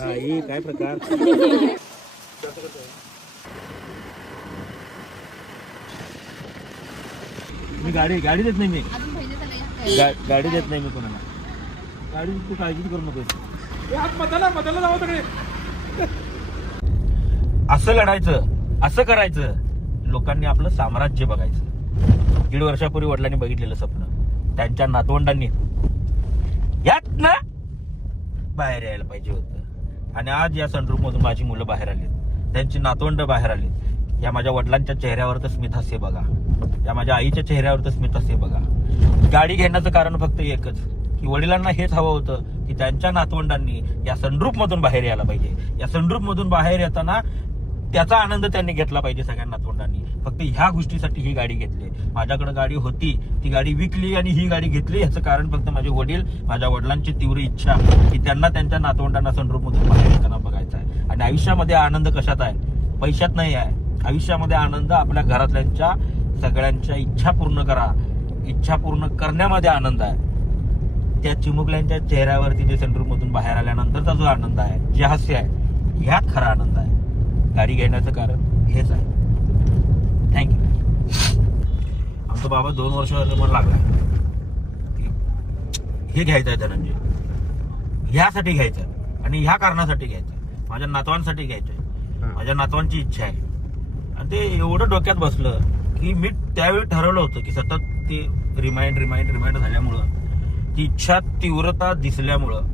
बाई काय प्रकार. मी गाडी देत नाही मी. गाडी देत नाही मी कोणाला. गाडी तू काळजी करू नकोस. असं लढायचं, असं करायचं. लोकांनी आपलं साम्राज्य बघायचं. 1.5 वर्षापूर्वी वडिलांनी बघितलेलं स्वप्न त्यांच्या नातवंडांनी यात ना बाहेर यायला पाहिजे होतं. आणि आज या सनरूफ मधून माझी मुलं बाहेर आली, त्यांची नातवंड बाहेर आली. या माझ्या वडिलांच्या चेहऱ्यावर तर स्मित हास्य बघा, या माझ्या आईच्या चेहऱ्यावर तर स्मित हास्य बघा. गाडी घेण्याचं कारण फक्त एकच की वडिलांना हेच हवं होतं की त्यांच्या नातवंडांनी या सनरूफ मधून बाहेर यायला पाहिजे. या सनरूफ मधून बाहेर येताना त्याचा आनंद त्यांनी घेतला पाहिजे सगळ्या नातवंडांनी. फक्त ह्या गोष्टीसाठी ही गाडी घेतली. माझ्याकडे गाडी होती, ती गाडी विकली आणि ही गाडी घेतली. याचं कारण फक्त माझे वडील, माझ्या वडिलांची तीव्र इच्छा की त्यांना त्यांच्या नातवंडांना सनरूफ मधून बाहेर येताना बघायचा आहे. आणि आयुष्यामध्ये आनंद कशात आहे? पैशात नाही आहे. आयुष्यामध्ये आनंद आपल्या घरातल्यांच्या सगळ्यांच्या इच्छा पूर्ण करा, इच्छा पूर्ण करण्यामध्ये आनंद आहे. त्या चिमुकल्यांच्या चेहऱ्यावरती जे सनरूफ मधून बाहेर आल्यानंतरचा जो आनंद आहे, जे हास्य आहे, ह्यात खरा आनंद आहे. गाडी घेण्याचं कारण हेच आहे. थँक्यू. आमचा बाबा 2 वर्ष मला लागला हे घ्यायचं आहे धनंजय, ह्यासाठी घ्यायचं आणि ह्या कारणासाठी घ्यायचं, माझ्या नातवांसाठी घ्यायचंय, माझ्या नातवांची इच्छा आहे. आणि ते एवढं डोक्यात बसलं की मी त्यावेळी ठरवलं होतं की सतत ते रिमाइंड झाल्यामुळं, ती इच्छा तीव्रता दिसल्यामुळं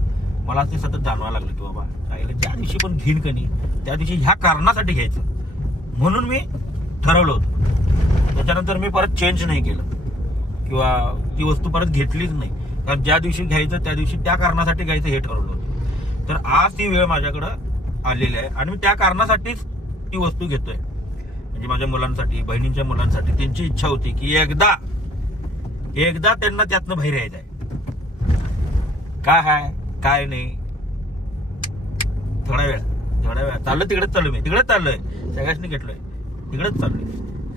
मला ते सतत जाणवायला लागलं की बाबा ज्या दिवशी पण घेईन कनी त्या दिवशी ह्या कारणासाठी घ्यायचं, म्हणून मी ठरवलं होतं. त्याच्यानंतर मी परत चेंज नाही केलं किंवा ती वस्तू परत घेतलीच नाही. कारण ज्या दिवशी घ्यायचं त्या दिवशी त्या कारणासाठी घ्यायचं हे ठरवलं होतं. तर आज ती वेळ माझ्याकडं आलेली आहे आणि मी त्या कारणासाठीच ती वस्तू घेतोय. म्हणजे माझ्या मुलांसाठी, बहिणींच्या मुलांसाठी त्यांची इच्छा होती की एकदा त्यांना त्यातनं बाहेर यायचं आहे. काय आहे काय नाही, थोडा वेळ चाललोय, तिकडेच चाललोय, सगळ्यांनी घेतलोय, तिकडेच चाललोय.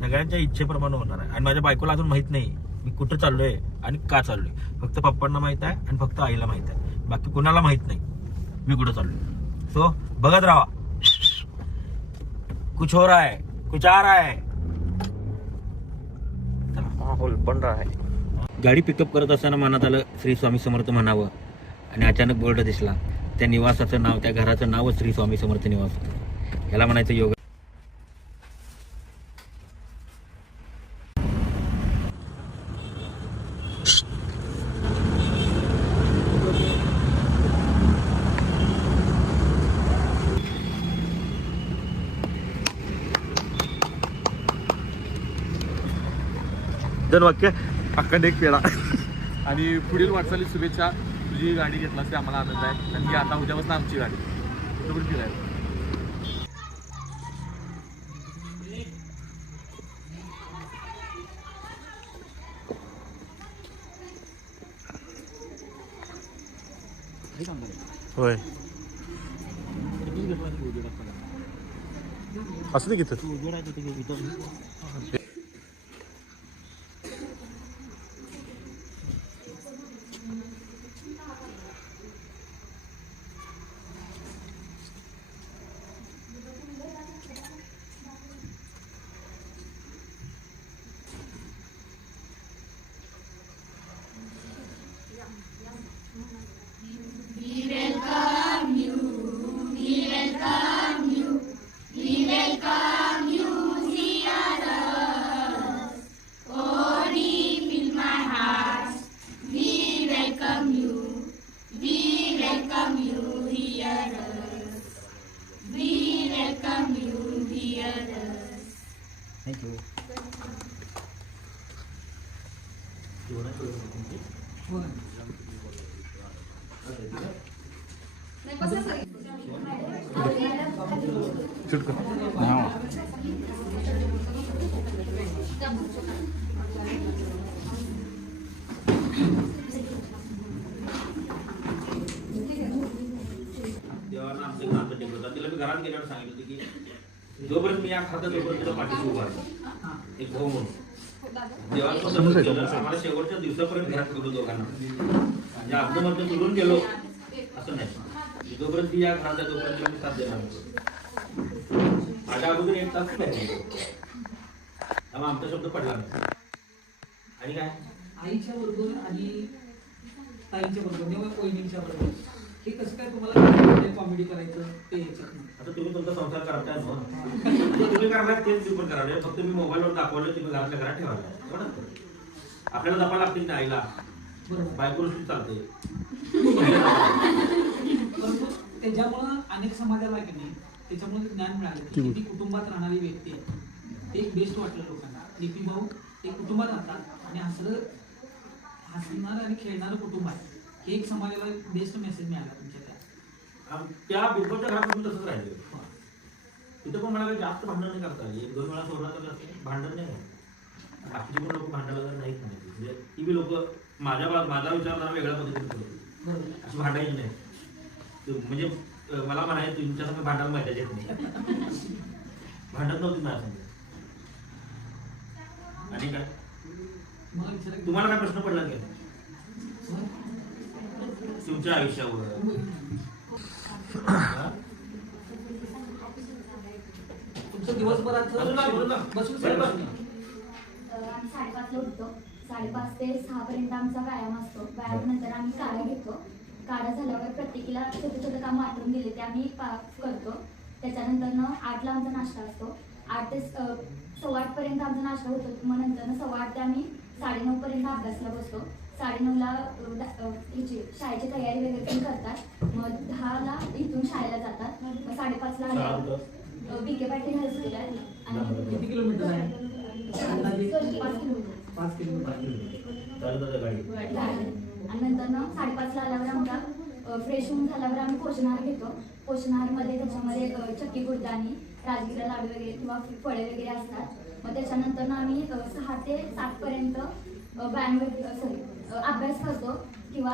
सगळ्यांच्या इच्छेप्रमाणे होणार आहे. आणि माझ्या बायकोला अजून माहित नाही मी कुठं चाललोय आणि का चाललोय. फक्त पप्पांना माहित आहे आणि फक्त आईला माहित आहे. बाकी कुणाला माहित नाही मी कुठं चाललोय. सो बघत राहा, कुछ हो रहा है, कुछ आ रहा है, माहोल बन रहा है. गाडी पिकअप करत असताना मनात आलं श्री स्वामी समर्थ म्हणावं आणि अचानक बोर्ड दिसला. त्या निवासाचं नाव, त्या घराचं नावच श्री स्वामी समर्थ निवास होतं. याला म्हणायचं योग. दोन वाक्य अखंड एक पेढा आणि पुढील वाटचाली शुभेच्छा. तुझी गाडी घेतलास ते आम्हाला आनंद आहे. आणि आता उद्यापासून आमची गाडी कुठं फिरायला. होय असं नाही घेत. शूट कर. देवाला आमचं नातं टेकवतात. तिला मी घरात गेल्यावर सांगितलं होतं की जोपर्यंत मी या खातं तोपर्यंत तुझ्या पाठीशी उभा आहे. एक भाऊ म्हणून देवाला आम्हाला शेवटच्या दिवसापर्यंत घरात ठेवलं दोघांना. म्हणजे अर्धमर्ध सोडून गेलो असं नाही. जोपर्यंत ती या घरात आहे तोपर्यंत मी साथ देणार नाही. माझ्या अगोदर एक तास पाहिजे त्यामुळे आमचा शब्द पडला नाही. आणि काय आईच्या बरोबर आणि ताईच्या बरोबर किंवा वहिनीच्या बरोबर हे कसं काय तुम्हाला कॉमेडी करायचं ते याच्यात आता तुम्ही तुमचा संसार करताय ना तुम्ही करणार तेच मी पण करणार. फक्त मी मोबाईलवर दाखवलं तुम्ही घरातल्या घरात ठेवायला आपल्याला जपा लागतील ना आईला बरोबर. बायकोशी चालते. परंतु त्याच्यामुळं अनेक समाजाला की नाही त्याच्यामुळे ज्ञान मिळालं की ती कुटुंबात राहणारी व्यक्ती आहे ते एक बेस्ट वाटलं लोकांना. लिपी भाऊ ते कुटुंबात राहतात आणि हसणारं आणि खेळणारं कुटुंब आहे हे एक समाजाला बेस्ट मेसेज मिळाला तुमच्या त्या बिलकोच्या घरापासून तसंच राहिले. तिथं पण मला काही जास्त भांडण नाही करता आली. 1-2 वेळा सोडणार तर भांडण नाही. बाकीचे पण लोक भांडायला जर नाहीत म्हणायचे म्हणजे ती बी लोक माझा विचार जरा वेगळ्या पद्धतीने करतो. अशी भांडायची नाही म्हणजे मला म्हणायचं तुमच्या संग भांडायला माहिती येत नाही. भांडत नव्हती माझ्या संग. आणि काय तुम्हाला काय प्रश्न पडला की तुमच्या आयुष्यावर तुमचं दिवसभराचं आम्ही 5:30ला उठतो. 5:30 ते 6 पर्यंत आमचा व्यायाम असतो. व्यायामानंतर आम्ही काढा घेतो. काढा झाल्यावर प्रत्येकीला छोटे छोटे काम वाटून दिले ते आम्ही करतो. त्याच्यानंतर 8ला आमचा नाश्ता असतो. 8 ते 8:15 पर्यंत आमचा नाश्ता होतो. मग नंतर 8:15 ते आम्ही 9:30 पर्यंत अभ्यासला बसतो. 9:30ला ह्याची शाळेची तयारी वगैरे पण करतात. मग 10ला इथून शाळेला जातात. मग 5:30ला बीके पाटील हायस्कूल आहे आणि किती किलोमीटर आहे? 5 किलोमीटर. 5 किलोमीटर. आणि नंतर 5:30ला आल्यावर आमचा फ्रेश होऊन झाल्यावर आम्ही पोषणाहार घेतो. पोषणाहारमध्ये त्याच्यामध्ये चक्की गुडदाणी राजगिरा लाडू वगैरे किंवा फळे वगैरे असतात. मग त्याच्यानंतर आम्ही 6 ते 7 पर्यंत व्यायाम अभ्यास करतो किंवा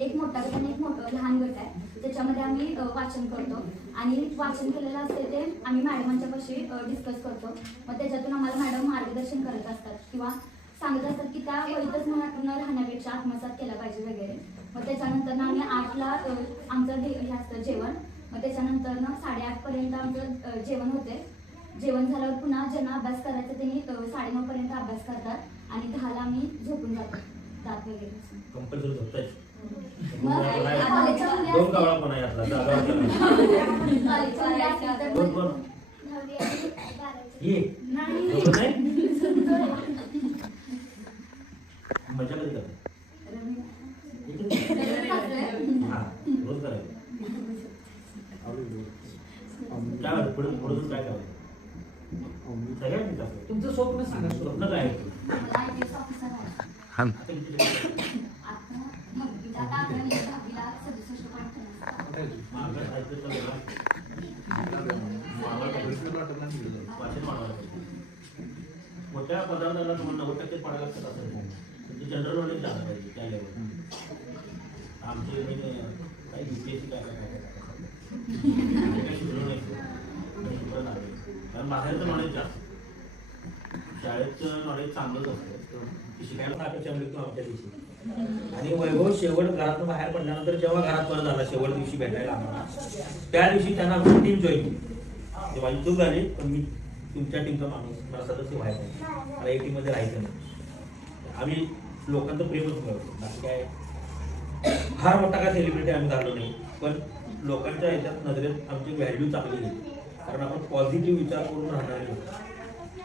एक मोठा गट आणि एक लहान गट आहे त्याच्यामध्ये आम्ही वाचन करतो. आणि वाचन केलेलं असते ते आम्ही मॅडमांच्या पाशी डिस्कस करतो. मग त्याच्यातून आम्हाला मॅडम मार्गदर्शन करत असतात किंवा सांगत असतात की त्या वहीतच न राहण्यापेक्षा आत्मसात केला पाहिजे वगैरे. मग त्याच्यानंतर आम्ही 8ला आमचं हे असतं जेवण. मग त्याच्यानंतर 8:30 पर्यंत आमचं जेवण होते. जेवण झाल्यावर पुन्हा ज्यांना अभ्यास करायचा त्यांनी 9:30 पर्यंत अभ्यास करतात आणि 10ला आम्ही झोपून जातो दात वगैरे. कंपल्सरी झोपताय कॉलेजच्या मुली दोन कावळा पण आहे आपला मजा कधी करते रोज करायचं काय पुढे पुढे काय करायचं सगळ्यांनी तुमचं स्वप्न सांगा. स्वप्न काय आहे? मोठ्या पदार्थाला 90% पडायला लागतात असं म्हणजे जनरल नॉलेज झालं पाहिजे त्या लेवल. आमचे काही UPSC काय शिकलो नाही कारण बाहेरचं नॉलेज जास्त शाळेचं नॉलेज चांगलंच असतं शिकायला आमच्या दिवशी. आणि वैभव शेवट घरातून बाहेर पडल्यानंतर जेव्हा घरात परत झाला शेवट दिवशी भेटायला आम्हाला त्या दिवशी त्यांना टीम जॉईन केली. ते माझी चूक झाली पण मी तुमच्या टीमचा माणूस मला सदस्य व्हायचा नाही मला एक टीममध्ये राहायचं नाही. आम्ही लोकांचं प्रेमच मिळवतो बाकी काय फार मोठा काय सेलिब्रिटी आम्ही झालो नाही पण लोकांच्या ह्याच्यात नजरेत आमची व्हॅल्यू चांगली गेली कारण आपण पॉझिटिव्ह विचार करून राहणारे लोक.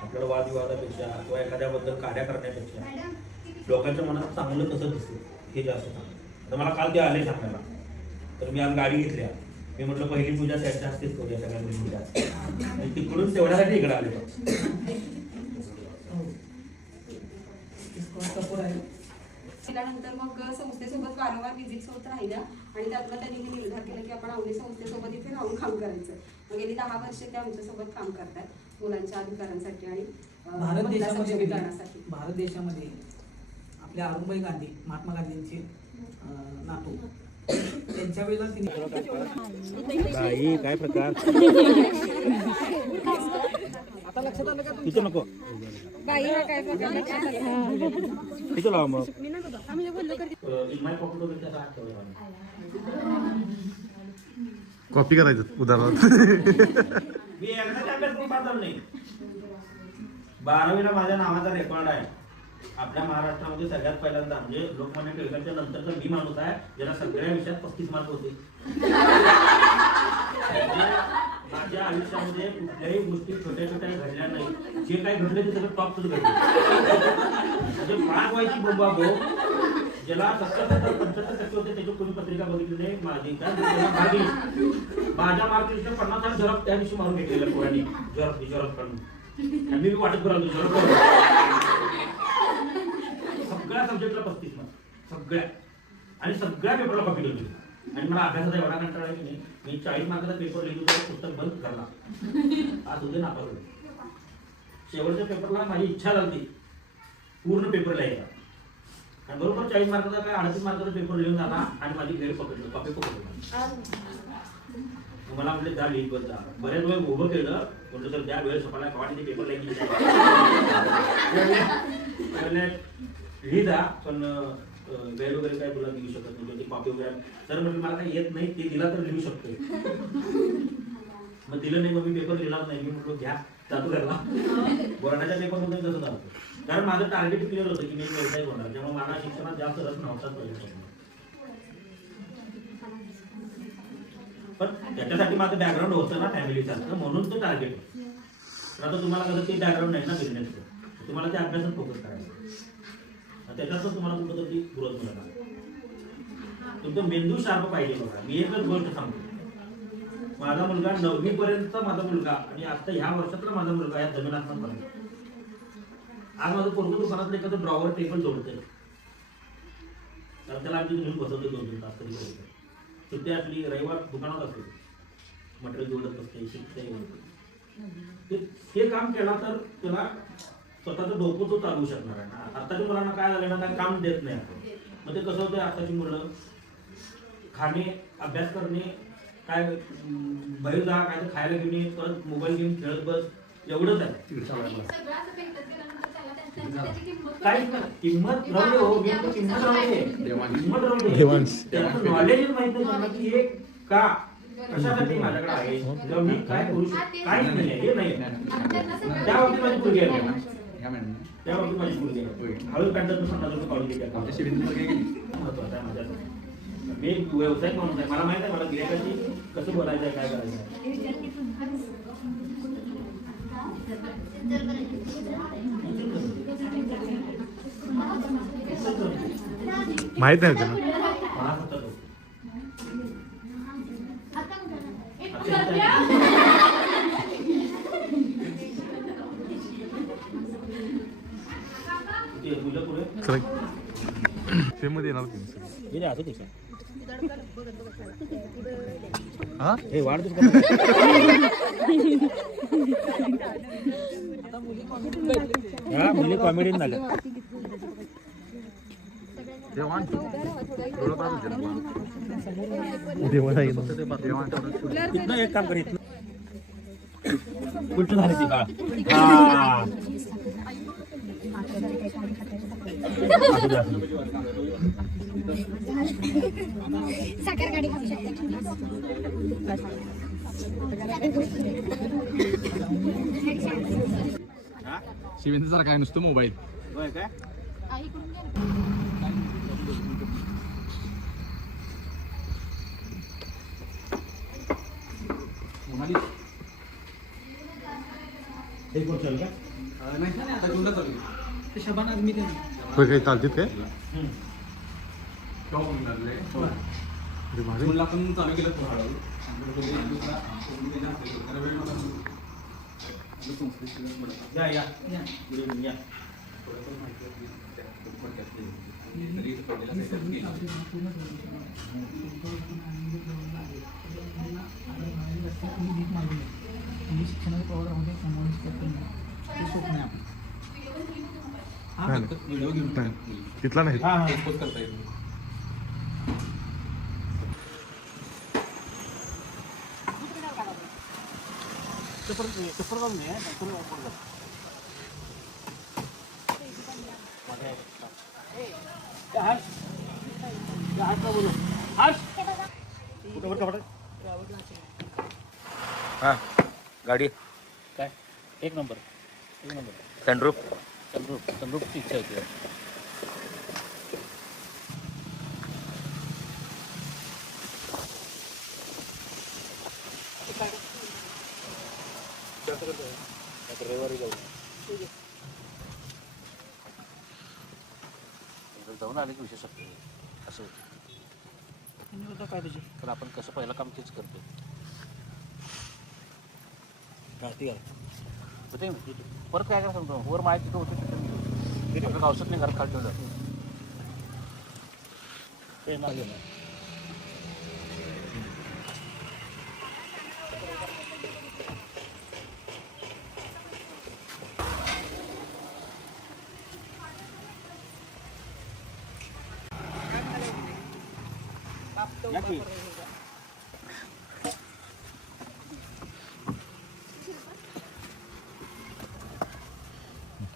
आपल्याला वादविवादापेक्षा किंवा एखाद्याबद्दल कार्य करण्यापेक्षा लोकांच्या मनात चांगलं कसं दिसतं हे जास्त चांगलं. तर मला काल ते आले सांगायला तर मी आज गाडी घेतल्या मी म्हटलं पहिली पूजा त्यांच्या हस्तेच करूया सगळ्यांनी पूजा आणि तिकडून तेवढ्यासाठी इकडे आले. त्यानंतर मग संस्थेसोबत वारंवार व्हिजिट्स होत राहिल्या आणि त्यातनं त्यांनी निर्धार केला की आपण आवडी संस्थेसोबत इथे राहून काम करायचं. मग गेली 10 वर्षे ते आमच्यासोबत काम करतात मुलांच्या अधिकारांसाठी आणि भारत देशामध्ये आपल्या अरुणभाई गांधी महात्मा गांधींचे नातू त्यांच्या वेळेला बाई काय प्रकार आता लक्षात आलं का तिथं नको बाई हा काय प्रकार तिथं लावा मग मी नाही बघा आम्ही बंद करते. कॉपी करायचं उदाहरणार्थ. मी एकदा अभ्यास करून पास झालो नाही. 12वीला माझ्या नावाचा रेकॉर्ड आहे. आपल्या महाराष्ट्रामध्ये सगळ्यात पहिल्यांदा म्हणजे लोकमान्य टिळकांच्या नंतरचा मी माणूस आहे ज्याला सगळ्या विषयात 35 मार्क होते. माझ्या आयुष्यामध्ये कुठल्याही गोष्टी छोट्या छोट्या घडल्या नाही. जे काही घडले ते सगळं टॉपच घडले. म्हणजे 5 व्हायची बोंबा भाऊ ज्याला 70-75% होते त्याची कोणी पत्रिका बघितली नाही. माझी काय माझ्या मार्क लिस्ट 50 जॉब त्या दिवशी मारून घेतलेला पोरांनी जॉब काढून. मी वाटत करायचो सगळ्या सब्जेक्टला 35 मार्क सगळ्या आणि सगळ्या पेपरला कॉपी केली. आणि मला अभ्यासाचा एवढा कंटाळा आहे की नाही मी 40 मार्काचा पेपर लिहिलो तर पुस्तक बंद करला. आज उद्या नापास होईल. शेवटच्या पेपरला माझी इच्छा झाली पूर्ण पेपर लिहायचा आणि बरोबर 40 मार्काचा काय 38 मार्काचा पेपर लिहून झाला आणि माझी ग्रेड पकडलं कॉपी पकडलं. मला म्हटले जा लिहित बस जा. बऱ्याच वेळ उभं केलं म्हटलं तर त्या वेळ सपाला कवाटी पेपर लिहिली लिही जा पण वेळ वगैरे काय तुला देऊ शकत नाही ते कॉपी वगैरे. सर म्हटलं मला काही येत नाही ते दिला तर लिहू शकतोय. मग दिलं नाही मग मी पेपर लिहिलाच नाही. मी म्हटलं घ्या जातो घरला. बोर्डाच्या पेपरमध्ये कसं जातो कारण माझं टार्गेट क्लिअर होतं की मी व्यवसाय होणार त्यामुळे मला शिक्षणात जास्त रस नव्हताच पाहिजे. पण त्याच्यासाठी माझं बॅकग्राऊंड होतं ना फॅमिलीसारखं म्हणून तो टार्गेट होतं. तर आता तुम्हाला कसं ते बॅकग्राऊंड नाही ना बिझनेसचं तुम्हाला त्या अभ्यासात फोकस करायचं त्याच्यातच तुम्हाला कुठं तरी ग्रोथ मिळणार. तुमचं मेंदू शार्प पाहिजे बघा. मी एकच गोष्ट सांगतो माझा मुलगा 9वी पर्यंतचा माझा मुलगा आणि आता ह्या वर्षातला माझा मुलगा या जमीन आसमान पर्यंत. आज माझं पोरगं दुकानातलं एखादं ड्रॉवर टेबल जोडतंय तर त्याला आम्ही घेऊन बसवते 2-3 तास तरी करतो. सुट्टी असली रविवार दुकानात असते मटेरियल जोडत असते शिकते. हे काम केला तर त्याला स्वतःचं डोकं तो चालवू शकणार आहे. आताच्या मुलांना काय झालं ना काय काम देत नाही आपण. मग ते कसं होतं आताची मुलं खाणे अभ्यास करणे काय बाहेर जा काय खायला घेऊन ये परत मोबाईल गेम खेळत बस एवढंच आहे. काय किंमत राहू हो किंमत राहू नॉलेज माहित नाही त्यांना की हे का कशासाठी माझ्याकडे आहे किंवा मी काय करू शकतो काहीच नाही हे नाही. त्या बाबतीत माझी मुलगी आहे त्या बाबतीत माझी मुलगी आहे. हळू पॅन्टात 50 रुपये काढून घेते महत्वाचं आहे माझ्यासाठी. मी एक व्यवसाय म्हणून आहे मला माहित आहे मला गिऱ्हाईकाशी कसं बोलायचं आहे काय करायचं आहे. माहित नाही त्यांना मला फक्त मुलं पुढे सेम मध्ये येणार मुली कॉमेडी झालं. इथनं एक काम करीत उलट झाली ती का साखर गाडी खाऊ शकते. शिवेंद्र सर काय नुसतं मोबाईल काय एक वर्ष का शबान आदमी होय काही चालतील काय मुला पण चालू केलं हळूहळू या गुड इव्हनिंग या शिक्षणाचा प्रवाह राहून समावेश करतो ते स्वप्न आहे आपलं. व्हिडिओ घेऊन तिथला नाही एक्सपोज करता येईल. बोलो हा गाडी काय एक नंबर सनरूफ सनरूफची इच्छा होती. रविवारी जाऊ जाऊन आले की विषय शकतो असं होतं काय तुझे तर आपण कसं पहिलं काम तेच करतो. ते परत काय करा सांगतो वर माहिती तिथं होते आपलं औषध नाही घरात खाली ठेवलं ते नाही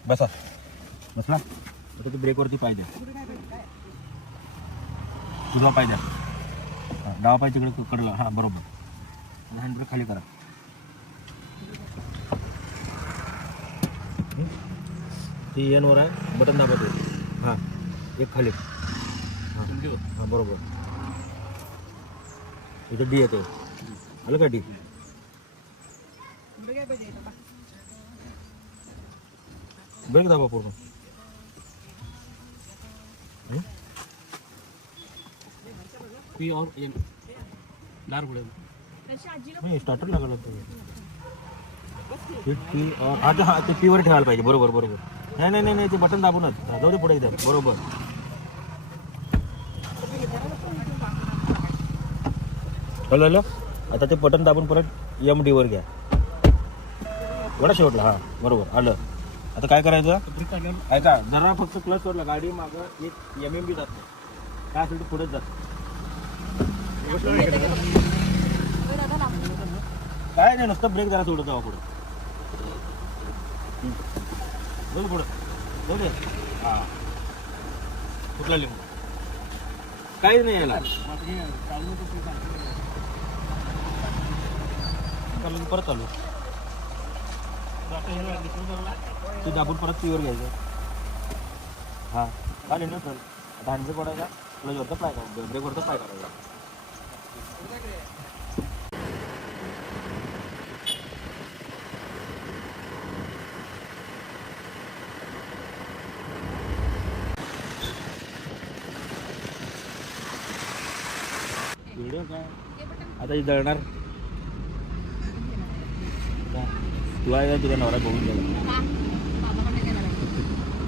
बसा बसला आता तू ब्रेकवरती पाय द्या तुझा पाय द्या डावा पाय तिकडे कडला हां बरोबर हँड ब्रेक खाली करा ती एनवर आहे बटन दाबा ते हां एक खाली हां बरोबर इथं डी येते आलं का डी ब्रेक दाबा पूर्ण पी और एन दार पुढे नाही स्टार्टर लागला पी और आता हां ते पीवर ठेवायला पाहिजे बरोबर बरोबर नाही नाही नाही नाही ते बटन दाबूनच जाऊ दे पुढे एकदा बरोबर हॅलो आता ते बटन दाबून परत MD वर घ्या बडा शेवटला हां बरोबर आलं आता काय करायचं ऐका जरा फक्त क्लच सोडला गाडी मागं एक MMB जाते काय असेल ते पुढेच जाते काय नाही नुसतं ब्रेक जरा सोडत जावा पुढं बघ पुढं बघ हां कुठला लिहून काहीच नाही यायला चालू परत चालू ते दाबून परत पीवर घ्यायचं हां चालेल ना सर आता हँडब्रेक पडायचा क्लचवरचा पाय करा ब्रेकवरचा पाय करायचा व्हिडिओ काय आता हे जळणार तुला आहे तुझा नवरा बघून गेला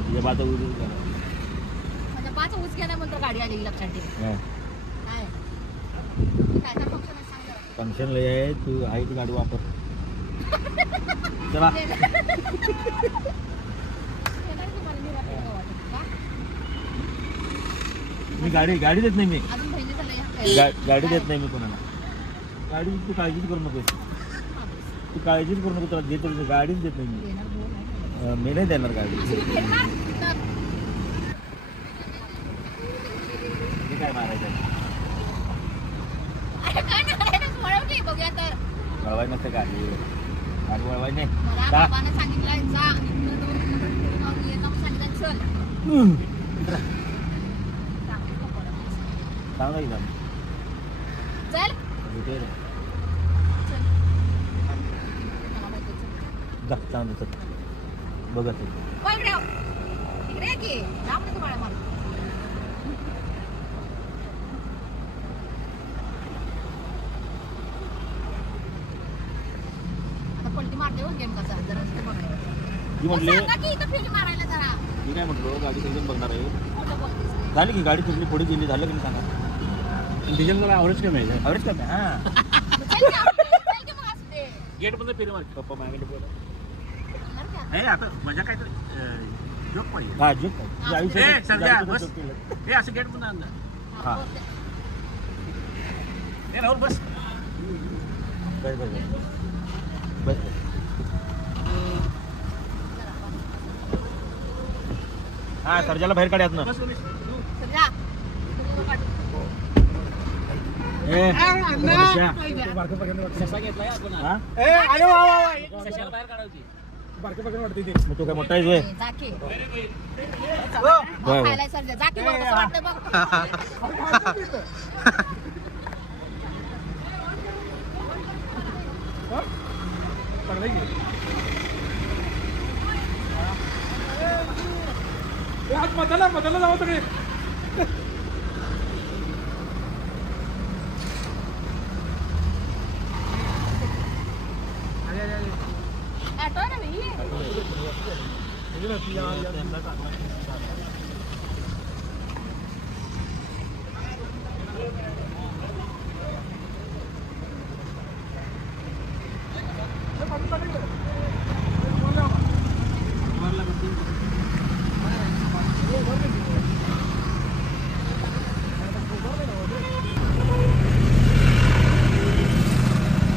तुझ्या बाता उजून गेला माझ्या 5 ऊस घ्या म्हणतो गाडी आली लक्षात ठेव हां काय काय काय फंक्शन आहे सांग जरा. फंक्शन लय आहे तू आहे ती गाडी वापर चला येणार तुम्हाला निराश वाटत का? मी गाडी देत नाही मी अजून बहिणीचा लय हक्क आहे. गाडी देत नाही मी कोणाला गाडी तू काळजीच करू नकोस तू काळजीच करू नको तुला देत गाडीच देत नाही मी येणार बोल नाही. मी नाही देणार गाडी मी काय मारायचं अरे काय नाही वळव की बघूया तर वळवाय नसते गाडी गाडी वळवाय नाही मला जा. बाबाने सांगितलं जा इकडं 2 किलोमीटर मागून ये का सांगितलं चल चांगला एकदम चल भेटेल चल मला माहिती चल जा चांगलं चल बघत ओय इकडे ये. इकडे ये की जाम नको मला मार आता पलटी मारते हो गेम कसा जरा ते बघायला ती म्हटली सांगा की इथं फेरी मारायला जरा मी काय म्हटलो गाडी सगळं बघणार आहे कुठं बोलतेस ते? झाली की गाडी सगळी पुढे गेली झालं की नाही सांगा डिझेल मला आवडच कमी आहे अवरेज कमी हां चल की आपण चल की मग असू दे. गेट मध्ये फेरी मार पप्पा मागे बोला येणार का? नाही आता मजा काय तर जोक पाहिजे हा जो काय संध्या बस हे असं गेट मध्ये आणलं हा. बोलते. हे राहुल बस बस बस बस हा सर्जाला बाहेर काढ्यात ना बस चल जा. तुम्ही काढ. तो काय मोठा आहे जाके होय. खायला सर जाके बघ कसं वाटतंय बघ बदलला जावं सगळे ऑटो ना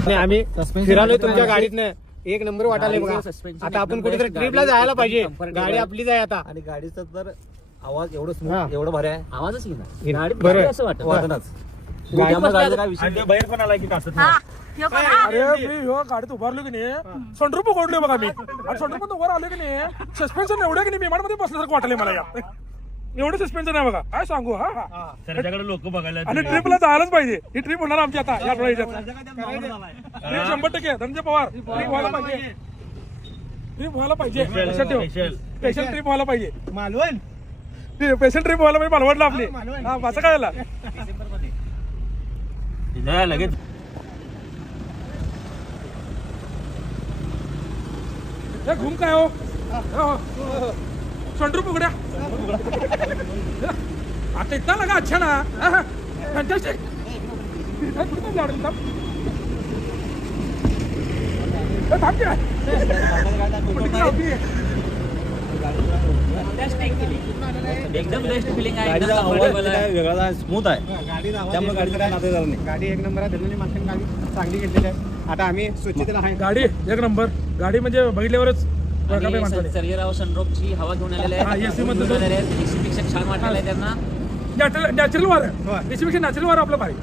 मी आम्ही फिरालोय तुमच्या गाडीतनं एक नंबर वाटायला बघा. आता आपण कुठेतरी ट्रिपला जायला पाहिजे. गाडी आपलीच आहे आता. आणि गाडीचा तर आवाज एवढं हा. स्मूथ एवढं भारी आहे आवाजच येणार गाडी बरं. असं वाटत वाटणच गाडी- काय विषय आणि तो बाहेर पण आला की तासत हा ह्यो बघ हा. अरे मी ह्यो गाडीत उभारलो की नाही संड्रूप ओढलोय बघा मी आणि संड्रूप वर आलो की नाही सस्पेन्शन एवढं की नाही विमानामध्ये बसल्यासारखं वाटलंय मला या एवढं सस्पेन्शन आहे बघा काय सांगू हा त्याच्याकडे लोक बघायला आणि ट्रिपला जायलाच पाहिजे ही ट्रिप होणार आमची आता या ट्रिप 100% धनंजय पवार ट्रिप व्हायला पाहिजे ट्रिप व्हायला पाहिजे लक्षात ठेव स्पेशल ट्रिप व्हायला पाहिजे मालवण स्पेशल ट्रिप व्हायला पाहिजे मालवणला आपली हा असं काय झालं लगेच हे घुम काय हो संड्रूप उघड्या आता इतना लगा अच्छा ना फॅन्टॅस्टिक एकदम बेस्ट फिलिंग आहे वेगळा स्मूथ आहे त्यामुळे गाडीचं काय नातं झालं नाही गाडी एक नंबर आहे. धनंजय मालकांनी गाडी चांगली घेतलेली आहे. आता आम्ही स्वच्छतेला आहे. गाडी एक नंबर गाडी म्हणजे बघितल्यावरच बघा माणसाने सर्जेराव सनरोपची हवा घेऊन आलेले हा, AC मध्ये आहेत एसी पेक्षा छान वाटलेलं आहे त्यांना नॅचरल वार आहे एसीपेक्षा नॅचरल वार आपलं भारी